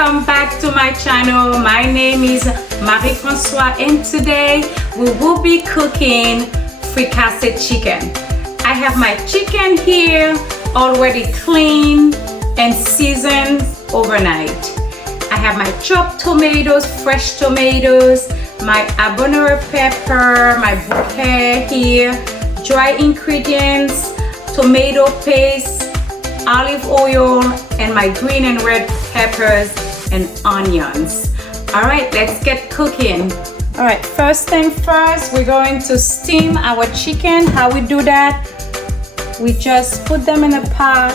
welcome back to my channel. My name is Marie Francois and today we will be cooking fricassee chicken. I have my chicken here already cleaned and seasoned overnight. I have my chopped tomatoes, fresh tomatoes, my habanero pepper, my bouquet here, dry ingredients, tomato paste, olive oil, and my green and red peppers and onions. All right, let's get cooking. All right, first thing first, we're going to steam our chicken. How we do that? We just put them in a pot.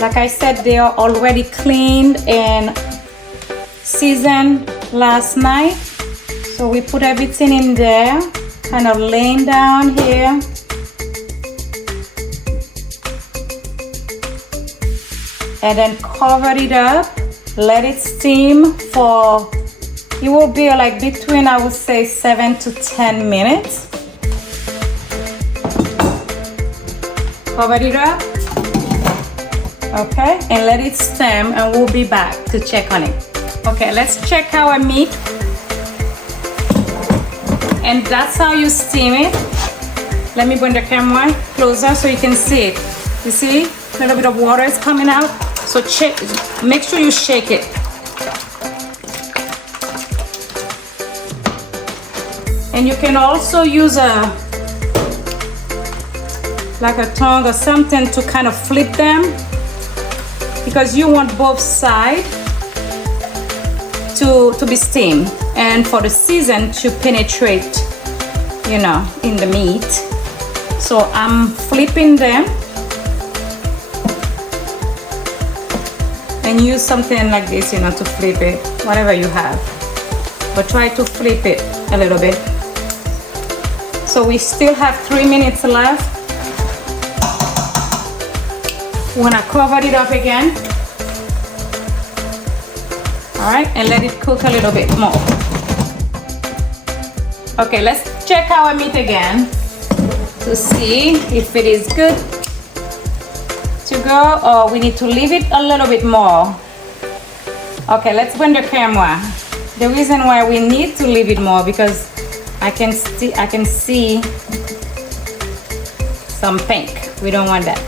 Like I said, they are already cleaned and seasoned last night. So we put everything in there, kind of laying down here. And then cover it up, let it steam for, it will be like between, I would say, 7 to 10 minutes. Cover it up, okay, and let it steam, and we'll be back to check on it. Okay, let's check our meat. And that's how you steam it. Let me bring the camera closer so you can see it. You see, a little bit of water is coming out. So check, make sure you shake it. And you can also use like a tongue or something to kind of flip them, because you want both sides to be steamed and for the season to penetrate, you know, in the meat. So I'm flipping them. And use something like this, you know, to flip it, whatever you have. But try to flip it a little bit. So we still have 3 minutes left. We're gonna cover it up again. All right, and let it cook a little bit more. Okay, let's check our meat again to see if it is good to go, or we need to leave it a little bit more. Okay, let's bring the camera. The reason why we need to leave it more, because I can see some pink. We don't want that.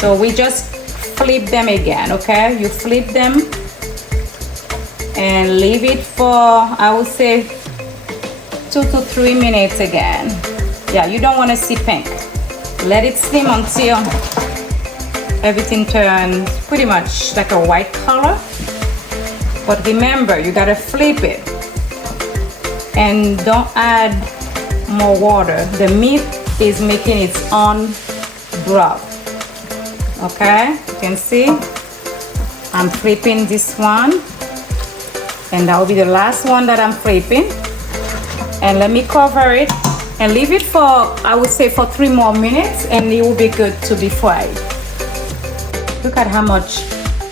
So we just flip them again, okay? You flip them and leave it for, I would say, 2 to 3 minutes again. Yeah, you don't want to see pink. Let it steam until everything turns pretty much like a white color. But remember, you gotta flip it and don't add more water. The meat is making its own broth. Okay, you can see I'm flipping this one, and that will be the last one that I'm flipping. And let me cover it and leave it for, I would say, for 3 more minutes, and it will be good to be fried. Look at how much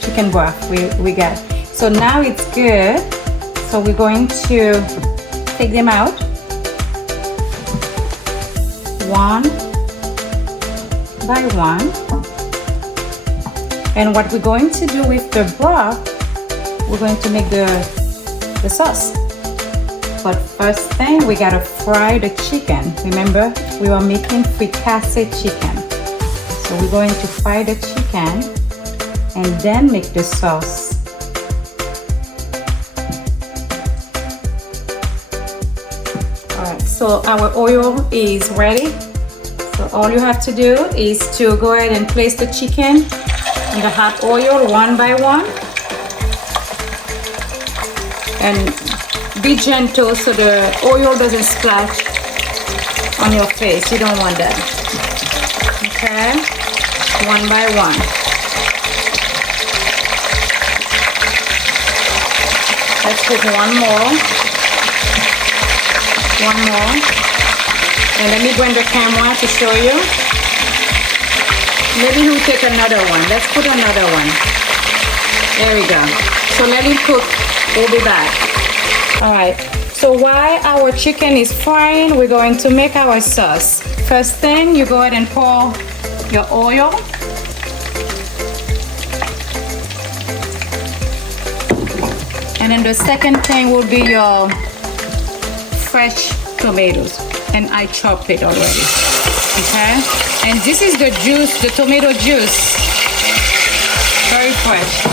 chicken broth we got. So now it's good. So we're going to take them out one by one. And what we're going to do with the broth, we're going to make the sauce. But first thing, we gotta fry the chicken. Remember, we were making fricassee chicken. So we're going to fry the chicken and then make the sauce. Alright, so our oil is ready. So all you have to do is to go ahead and place the chicken in the hot oil one by one. And be gentle so the oil doesn't splash on your face. You don't want that. Okay, one by one. Let's put one more. And let me bring the camera to show you. Maybe we'll take another one. Let's put another one. There we go. So let it cook. We'll be back. All right. So while our chicken is frying, we're going to make our sauce. First thing, you go ahead and pour your oil. And then the second thing will be your fresh tomatoes, and I chopped it already. Okay, and this is the juice, the tomato juice, very fresh.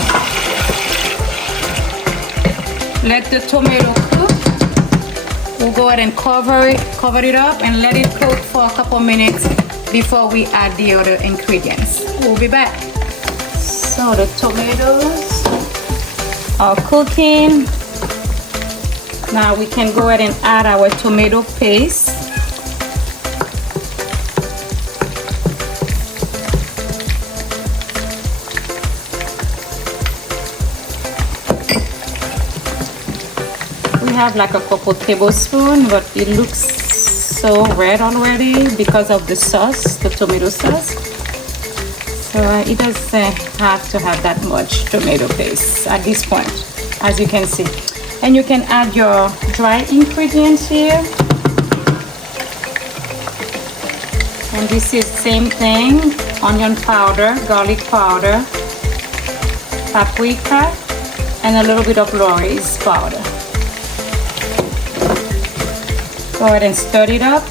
Let the tomato cook. We'll go ahead and cover it up and let it cook for a couple minutes before we add the other ingredients. We'll be back. So the tomatoes are cooking. Now we can go ahead and add our tomato paste. We have like a couple tablespoons, but it looks so red already because of the sauce, the tomato sauce. So it doesn't have to have that much tomato paste at this point, as you can see. And you can add your dry ingredients here. And this is same thing, onion powder, garlic powder, paprika, and a little bit of Lorry's powder. Go ahead and stir it up.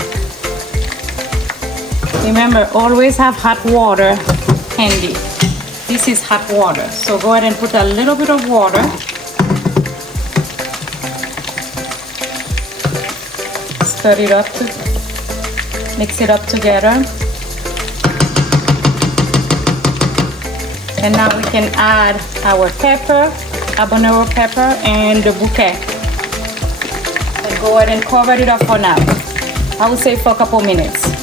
Remember, always have hot water handy. This is hot water, so go ahead and put a little bit of water. Stir it up, mix it up together. And now we can add our pepper, habanero pepper, and the bouquet. And go ahead and cover it up for now. I would say for a couple minutes.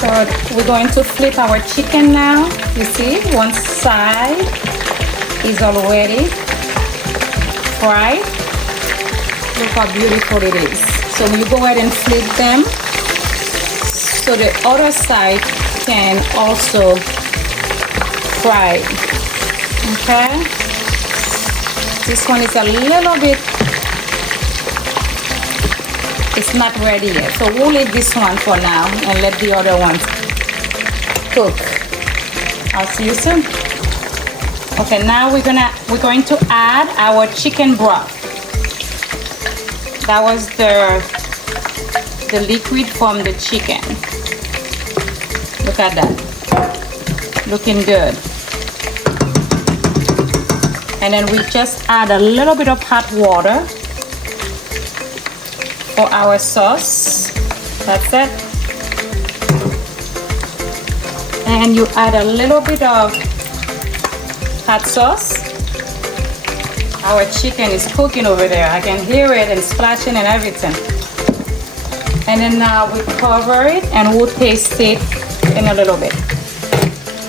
So we're going to flip our chicken now. You see, one side is already fried. Look how beautiful it is. So you go ahead and flip them so the other side can also fry. Okay? This one is a little bit, it's not ready yet. So we'll leave this one for now and let the other ones cook. I'll see you soon. Okay, now we're going to add our chicken broth. That was the liquid from the chicken. Look at that. Looking good. And then we just add a little bit of hot water for our sauce. That's it. And you add a little bit of hot sauce. Our chicken is cooking over there. I can hear it and splashing and everything. And then now we cover it and we'll taste it in a little bit.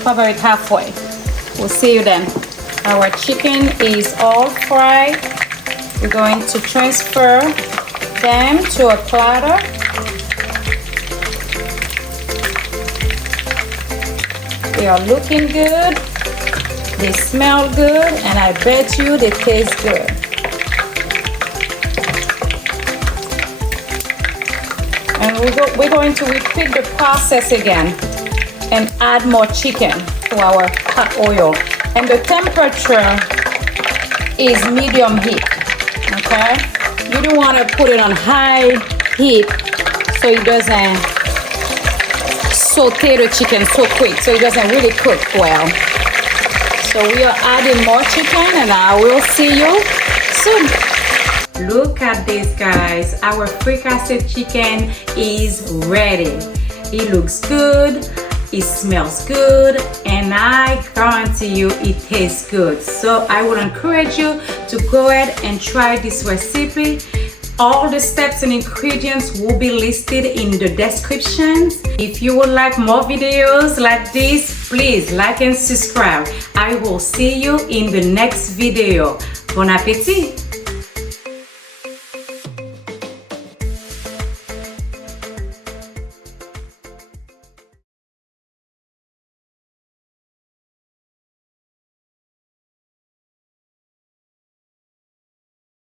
Cover it halfway. We'll see you then. Our chicken is all fried. We're going to transfer them to a platter. They are looking good. They smell good, and I bet you they taste good. And we're going to repeat the process again and add more chicken to our hot oil. And the temperature is medium heat, okay? You don't want to put it on high heat so it doesn't saute the chicken so quick, so it doesn't really cook well. So we are adding more chicken and I will see you soon. Look at this, guys. Our fricassee chicken is ready. It looks good, it smells good, and I guarantee you it tastes good. So I would encourage you to go ahead and try this recipe. All the steps and ingredients will be listed in the description. If you would like more videos like this, please like and subscribe. I will see you in the next video. Bon appétit!